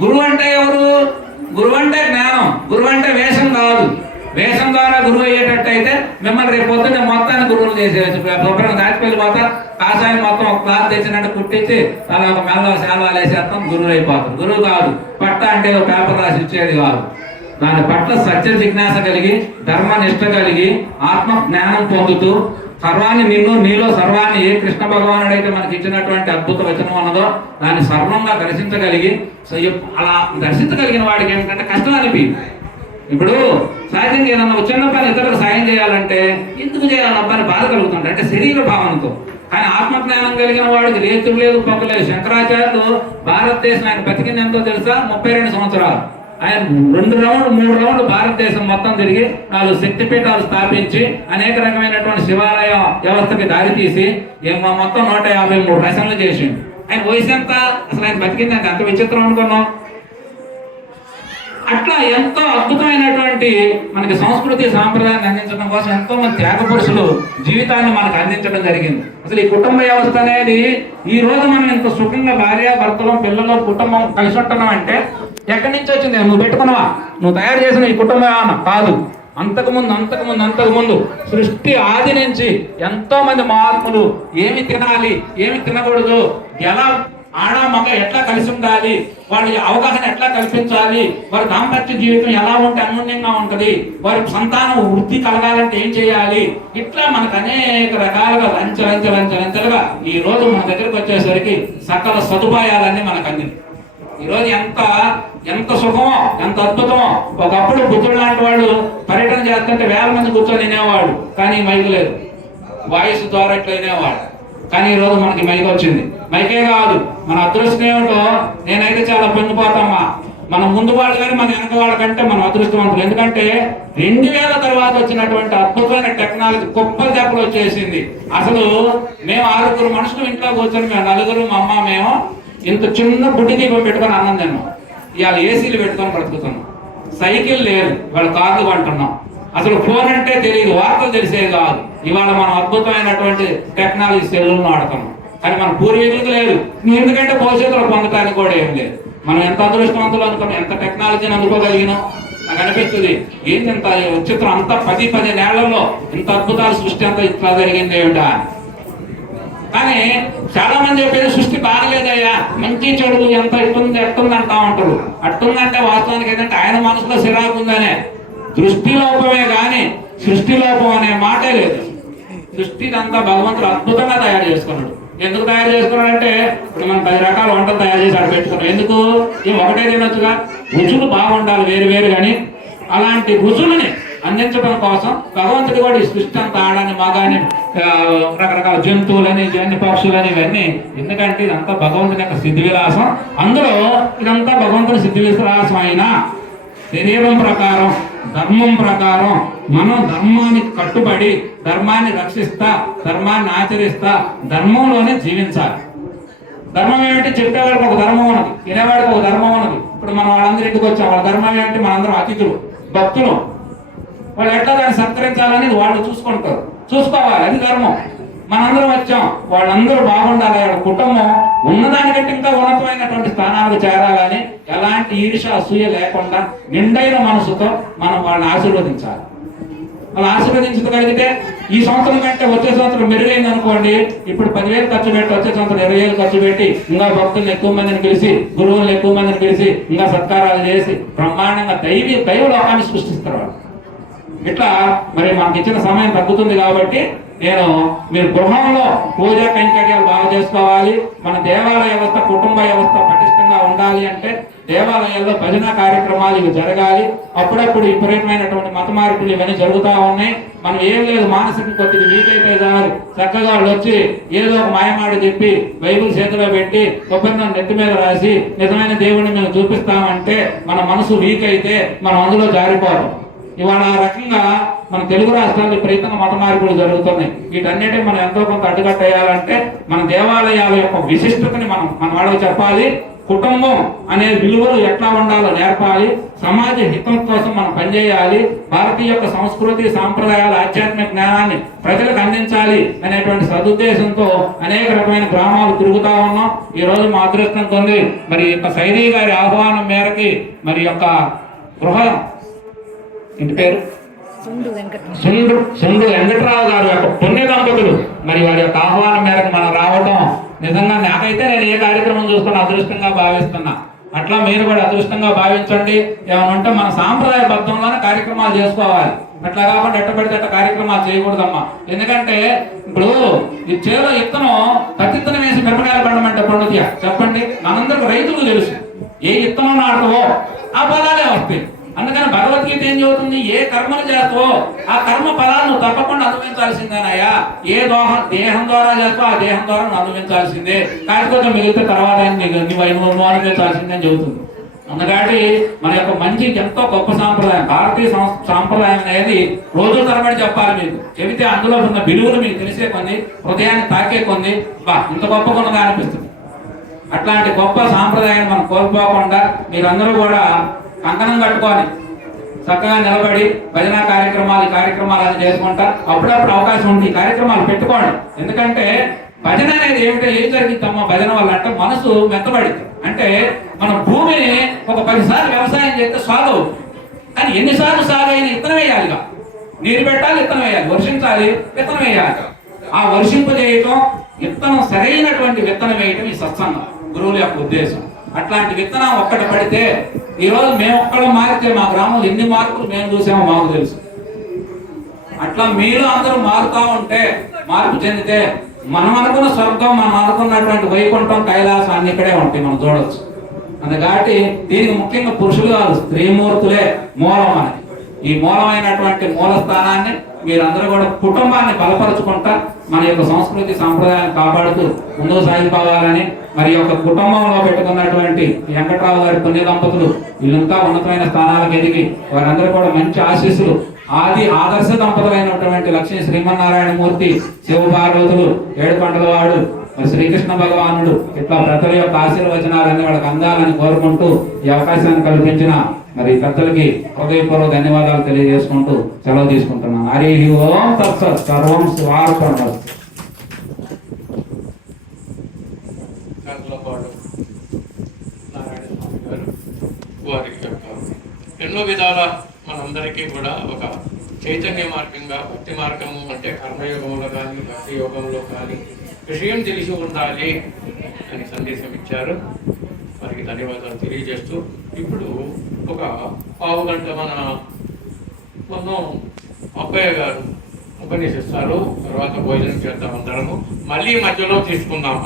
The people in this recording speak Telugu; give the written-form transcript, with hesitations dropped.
గురువు అంటే ఎవరు? గురువు అంటే జ్ఞానం. గురువు అంటే వేషం కాదు. వేషం ద్వారా గురువు అయ్యేటట్టయితే మిమ్మల్ని రేపు పొద్దున్న మొత్తాన్ని గురువులు చేసేవచ్చు. శుభ్రంగా దాచిపోయి పోతా, కాషాయం మొత్తం ఒక క్లాత్ తెచ్చినట్టు కుట్టించి అలా ఒక మెల్ల శాలవాలు వేసేస్తాం, గురువు అయిపోతాం. గురువు కాదు. పట్ట అంటే ఒక పేపర్ రాసి ఇచ్చేది కాదు. దాని పట్ల సత్య జిజ్ఞాస కలిగి, ధర్మనిష్ట కలిగి, ఆత్మ జ్ఞానం పొందుతూ, సర్వాన్ని నీలో సర్వాన్ని ఏ కృష్ణ భగవానుడు అయితే మనకి ఇచ్చినటువంటి అద్భుత వచనం ఉన్నదో దాన్ని సర్వంగా దర్శించగలిగి, అలా దర్శించగలిగిన వాడికి ఏమిటంటే కష్టం అనిపించింది. ఇప్పుడు సహజంగా ఏదన్నా చిన్న పని ఇతరులకు సాయం చేయాలంటే ఎందుకు చేయాలని అబ్బాయిని బాధ కలుగుతుంది, అంటే శరీర భావనతో. కానీ ఆత్మజ్ఞానం కలిగిన వాడికి రేతుడు లేదు, పప్పు లేదు. శంకరాచార్యులు భారతదేశం ఆయన బతికింది ఎంతో తెలుసా? 32 సంవత్సరాలు. ఆయన 2 రౌండ్లు 3 రౌండ్లు భారతదేశం మొత్తం తిరిగి 4 శక్తిపీఠాలు స్థాపించి అనేక రకమైనటువంటి శివాలయ వ్యవస్థకి దారితీసి మొత్తం 153 రచనలు చేసిండు. ఆయన వయసు ఎంత? అసలు ఆయన బతికింది అంత విచిత్రం అనుకున్నాం. అట్లా ఎంతో అద్భుతమైనటువంటి మనకి సంస్కృతి సాంప్రదాయాన్ని అందించడం కోసం ఎంతో మంది త్యాగ పురుషులు జీవితాన్ని మనకు అందించడం జరిగింది. అసలు ఈ కుటుంబ వ్యవస్థ అనేది ఈ రోజు మనం ఇంత సుఖంగా భార్య భర్తలు పిల్లలు కుటుంబం కలిసి ఉంటున్నాం అంటే ఎక్కడి నుంచి వచ్చింది? నువ్వు పెట్టుకున్నావా? నువ్వు తయారు చేసిన ఈ కుటుంబం ఏమన్నా కాదు. అంతకుముందు సృష్టి ఆది నుంచి ఎంతో మంది మహాత్ములు ఏమి తినాలి, ఏమి తినకూడదు, ఎలా ఆడ మగ ఎట్లా కలిసి ఉండాలి, వాళ్ళ అవగాహన ఎట్లా కల్పించాలి, వారి దాంపత్య జీవితం ఎలా ఉంటే అన్యోన్యంగా ఉంటది, వారి సంతానం వృద్ధి కలగాలంటే ఏం చేయాలి, ఇట్లా మనకు అనేక రకాలుగా లంచలుగా ఈ రోజు మన దగ్గరకు వచ్చేసరికి సకల సదుపాయాలన్నీ మనకు అందింది. ఈరోజు ఎంత సుఖమో, ఎంత అద్భుతమో. ఒకప్పుడు బుద్ధుడు లాంటి వాడు పర్యటన చేస్తుంటే 1000 మంది కూర్చొని వినేవాడు, కానీ మైకు లేదు. వాయిస్ ద్వారా ఇట్లా వినేవాడు. కానీ ఈరోజు మనకి మైక్ వచ్చింది. మైకే కాదు, మన అదృష్టం ఏమిటో నేనైతే చాలా పొంగిపోతామా. మన ముందు వాళ్ళు కానీ మన వెనక వాళ్ళకంటే మనం అదృష్టవంతులు. ఎందుకంటే 2000 తర్వాత వచ్చినటువంటి అద్భుతమైన టెక్నాలజీ గొప్ప దెబ్బలు వచ్చేసింది. అసలు మేము 6 మనుషులు ఇంట్లో కూర్చొని మేము 4 మా అమ్మ మేము ఇంత చిన్న బుడ్డి దీపం పెట్టుకొని అన్నం తిన్నాం. ఇవాళ ఏసీలు పెట్టుకొని బ్రతుకుతున్నాం. సైకిల్ లేదు, ఇవాళ కార్లు కొంటున్నాం. అసలు ఫోన్ అంటే తెలియదు, వార్తలు తెలిసేది కాదు. ఇవాళ మనం అద్భుతమైనటువంటి టెక్నాలజీ సెల్లులను వాడుతున్నాం. కానీ మన పూర్వీకులకు లేదు. ఎందుకంటే భవిష్యత్తులో పొందటానికి కూడా ఏం లేదు. మనం ఎంత అదృష్టవంతులు అనుకున్నాం, ఎంత టెక్నాలజీని అందుకోగలిగినాం. నాకు అనిపిస్తుంది ఏంటి ఇంత చిత్రం అంతా 10 ఏళ్లలో ఇంత అద్భుతాల సృష్టి అంతా ఇట్లా జరిగింది ఏమిటా. కానీ చాలా మంది చెప్పేది సృష్టి బాగలేదయ్యా, మంచి చెడు ఎంత ఎట్టుంది అంటా ఉంటారు. అట్టుందంటే వాస్తవానికి ఏంటంటే ఆయన మనసులో సిరాకు ఉందనే. దృష్టి లోపమే కానీ సృష్టి లోపం అనే మాటే లేదు. సృష్టి అంతా భగవంతుడు అద్భుతంగా తయారు చేసుకున్నాడు. ఎందుకు తయారు చేసుకున్నాడు అంటే ఇప్పుడు మనం 10 రకాల వంటలు తయారు చేసి అక్కడ పెట్టుకున్నాం. ఎందుకు? ఇవి ఒకటే తినొచ్చుగా. రుచులు బాగుండాలి వేరు కానీ అలాంటి రుచులని అందించడం కోసం భగవంతుడు కూడా ఈ సృష్టి అంతా ఆడాని మగాని రకరకాల జంతువులని జన్ని పక్షులని ఇవన్నీ. ఎందుకంటే ఇదంతా భగవంతుని యొక్క సిద్ధి విలాసం. అందులో ఇదంతా భగవంతుని సిద్ధి విలాసం అయినా శరీరం ప్రకారం ధర్మం ప్రకారం మనం ధర్మానికి కట్టుబడి ధర్మాన్ని రక్షిస్తా ధర్మాన్ని ఆచరిస్తా ధర్మంలోనే జీవించాలి. ధర్మం ఏమిటి? చెప్పేవాడికి ఒక ధర్మం ఉన్నది, తినేవాడికి ఒక ధర్మం ఉన్నది. ఇప్పుడు మనం వాళ్ళందరూ ఇంటికి వచ్చాం. వాళ్ళ ధర్మం ఏమిటి? మనందరం అతిథులు, భక్తులు. వాళ్ళు ఎట్లా దాన్ని సత్కరించాలనేది వాళ్ళు చూసుకోవాలి. అది ధర్మం. మనందరం వచ్చాం, వాళ్ళందరూ బాగుండాలి. వాళ్ళ కుటుంబం ఉన్నదానికంటే ఇంకా ఉన్నతమైనటువంటి స్థానాలకు చేరాలని ఎలాంటి ఈర్ష అసూయ లేకుండా నిండైన మనసుతో మనం వాళ్ళని ఆశీర్వదించాలి. వాళ్ళు ఆశీర్వదించగలిగితే ఈ సంవత్సరం కంటే వచ్చే సంవత్సరం మెరుగైంది అనుకోండి. ఇప్పుడు 10,000 ఖర్చు పెట్టి వచ్చే సంవత్సరం 20,000 ఖర్చు పెట్టి ఇంకా భక్తులను ఎక్కువ మందిని పిలిచి గురువులను ఎక్కువ మందిని పిలిచి ఇంకా సత్కారాలు చేసి బ్రహ్మాండంగా దైవ లోకాన్ని సృష్టిస్తారు వాళ్ళు. ఇట్లా మరి మనకి ఇచ్చిన సమయం తగ్గుతుంది కాబట్టి మీరు గృహంలో పూజా కైంకర్యాలు బాగా చేసుకోవాలి. మన దేవాలయ వ్యవస్థ కుటుంబ వ్యవస్థ పటిష్టంగా ఉండాలి అంటే దేవాలయాల్లో భజన కార్యక్రమాలు ఇవి జరగాలి. అప్పుడప్పుడు విపరీతమైనటువంటి మత మార్పులు ఇవన్నీ జరుగుతూ ఉన్నాయి. మనం ఏం లేదు, మానసిక కొద్దిగా వీక్ అయితే చాలు చక్కగా వాళ్ళు వచ్చి ఏదో ఒక మాయమాట చెప్పి బైబిల్ చేతిలో పెట్టి కొబ్బరిని నెత్తి మీద రాసి నిజమైన దేవుడిని మేము చూపిస్తామంటే మన మనసు వీక్ అయితే మనం అందులో జారిపోతాం. ఇవాళ ఆ రకంగా మన తెలుగు రాష్ట్రాల్లో విపరీతంగా మత మార్పులు జరుగుతున్నాయి. వీటన్నిటిని మనం ఎంతో కొంత అడ్డుకట్టేయాలంటే మన దేవాలయాల యొక్క విశిష్టతని మన వాళ్ళకి చెప్పాలి. కుటుంబం అనే విలువలు ఎట్లా ఉండాలో నేర్పాలి, సమాజ హితం కోసం మనం పనిచేయాలి, భారతీయ యొక్క సంస్కృతి సాంప్రదాయాల ఆధ్యాత్మిక జ్ఞానాన్ని ప్రజలకు అందించాలి అనేటువంటి సదుద్దేశంతో అనేక రకమైన గ్రామాలు తిరుగుతా ఉన్నాం. ఈ రోజు మా అదృష్టం పొంది మరి యొక్క సైరీ గారి ఆహ్వానం మేరకి మరి యొక్క గృహ ఇంటి పేరు సుండు వెంకట్రావు గారు యొక్క పుణ్య దంపతులు మరి వారి యొక్క ఆహ్వానం మేరకు మనం రావడం నిజంగా నాకైతే నేను ఏ కార్యక్రమం చూసుకుని అదృష్టంగా భావిస్తున్నా. అట్లా మీరు కూడా అదృష్టంగా భావించండి. ఏమైనా ఉంటే మన సాంప్రదాయ బద్ధంలోనే కార్యక్రమాలు చేసుకోవాలి. అట్లా కాకుండా ఎట్టబడితే అట్ట కార్యక్రమాలు చేయకూడదమ్మా. ఎందుకంటే ఇప్పుడు ఈ చేలో ఇత్తనం పత్తిత్తనం వేసి మిరపకాయలు పండమంటే పండుతాయా చెప్పండి? మనందరికి రైతులకు తెలుసు ఏ ఇత్తనం నాటువో ఆ ఫలాలే వస్తాయి. అందుకని భగవద్గీత ఏం చెబుతుంది? ఏ కర్మలు చేస్తావో ఆ కర్మ ఫలాన్ని నువ్వు తప్పకుండా అనుభవించాల్సిందేనయ్యా. ఏ దేహం ద్వారా చేస్తావో ఆ దేహం ద్వారా నువ్వు అనుభవించాల్సిందే, కాకపోతే మిగిలితే తర్వాత నువ్వు అనుభవించాల్సిందే అని చెబుతుంది. అందుకని మన యొక్క మంచి ఎంతో గొప్ప సాంప్రదాయం భారతీయ సాంప్రదాయం అనేది రోజుల తరబడి చెప్పాలి. మీకు చెబితే అందులో ఉన్న విలువలు మీకు తెలిసే కొన్ని, హృదయాన్ని తాకే కొన్ని ఇంత గొప్పగా ఉన్నదా అనిపిస్తుంది. అట్లాంటి గొప్ప సాంప్రదాయాన్ని మనం కోల్పోకుండా మీరందరూ కూడా కంకణం కట్టుకొని చక్కగా నిలబడి భజన కార్యక్రమాలు చేసుకుంటా అప్పుడప్పుడు అవకాశం ఉంది కార్యక్రమాలు పెట్టుకోండి. ఎందుకంటే భజన అనేది ఏమిటో ఏం జరిగిందమ్మా భజన వల్ల అంటే మనసు మెత్తబడింది. అంటే మన భూమిని ఒక 10 సార్లు వ్యవసాయం చేస్తే సాగు, కానీ ఎన్నిసార్లు సాగైన విత్తనం వేయాలిగా, నీరు పెట్టాలి, విత్తనం వేయాలి, వర్షించాలి, విత్తనం వేయాలి. ఆ వర్షింపు చేయటం, విత్తనం సరైనటువంటి విత్తనం వేయటం ఈ సత్సంగం గురువుల యొక్క ఉద్దేశం. అట్లాంటి విత్తనం ఒక్కటి పడితే ఈరోజు మేము ఒక్కడు మారితే మా గ్రామంలో ఎన్ని మార్పులు మేము చూసామో మాకు తెలుసు. అట్లా మీరు అందరూ మారుతా ఉంటే, మార్పు చెందితే మనం అనుకున్న స్వర్గం, మనం అనుకున్నటువంటి వైకుంఠం, కైలాసం అన్ని ఇక్కడే ఉంటాయి, మనం చూడవచ్చు. అందుకని దీనికి ముఖ్యంగా పురుషులు కాదు, స్త్రీమూర్తులే మూలం అనేది. ఈ మూలమైనటువంటి మూల స్థానాన్ని మీరందరూ కూడా కుటుంబాన్ని బలపరుచుకుంటా మన యొక్క సంస్కృతి సాంప్రదాయాన్ని కాపాడుతూ ముందుకు సాగిపోవాలని మరి యొక్క కుటుంబంలో పెట్టుకున్నటువంటి వెంకట్రావు గారి పుణ్య దంపతులు వీళ్ళంతా ఉన్నతమైన స్థానాలకు ఎదిగి వారందరూ కూడా మంచి ఆశీస్సులు ఆదర్శ దంపతులైనటువంటి లక్ష్మీ శ్రీమన్నారాయణ మూర్తి, శివపార్వతులు, ఏడుకొండలవాడు, మరి శ్రీకృష్ణ భగవానుడు ఇట్లా పెద్దల యొక్క ఆశీర్వచనాలన్నీ వాళ్ళకి అందాలని కోరుకుంటూ ఈ అవకాశాన్ని కల్పించిన మరి పెద్దలకి హృదయపూర్వక ధన్యవాదాలు తెలియజేసుకుంటూ సెలవు తీసుకుంటున్నాను. హరి ఓం తత్సత్ సర్వం స్వార్పణమస్తు. వారికి ఎన్నో విధాల మనందరికీ కూడా ఒక చైతన్య మార్గంగా భక్తి మార్గము అంటే కర్మయోగంలో కానీ భక్తి యోగంలో కానీ విషయం తెలిసి ఉండాలి అని సందేశం ఇచ్చారు. వారికి ధన్యవాదాలు తెలియజేస్తూ ఇప్పుడు ఒక పావు గంట మన అబ్బయ్య గారు ఉపన్యసిస్తారు. తర్వాత భోజనం చేద్దాం అందరము, మళ్ళీ మధ్యలో తీసుకుందాం.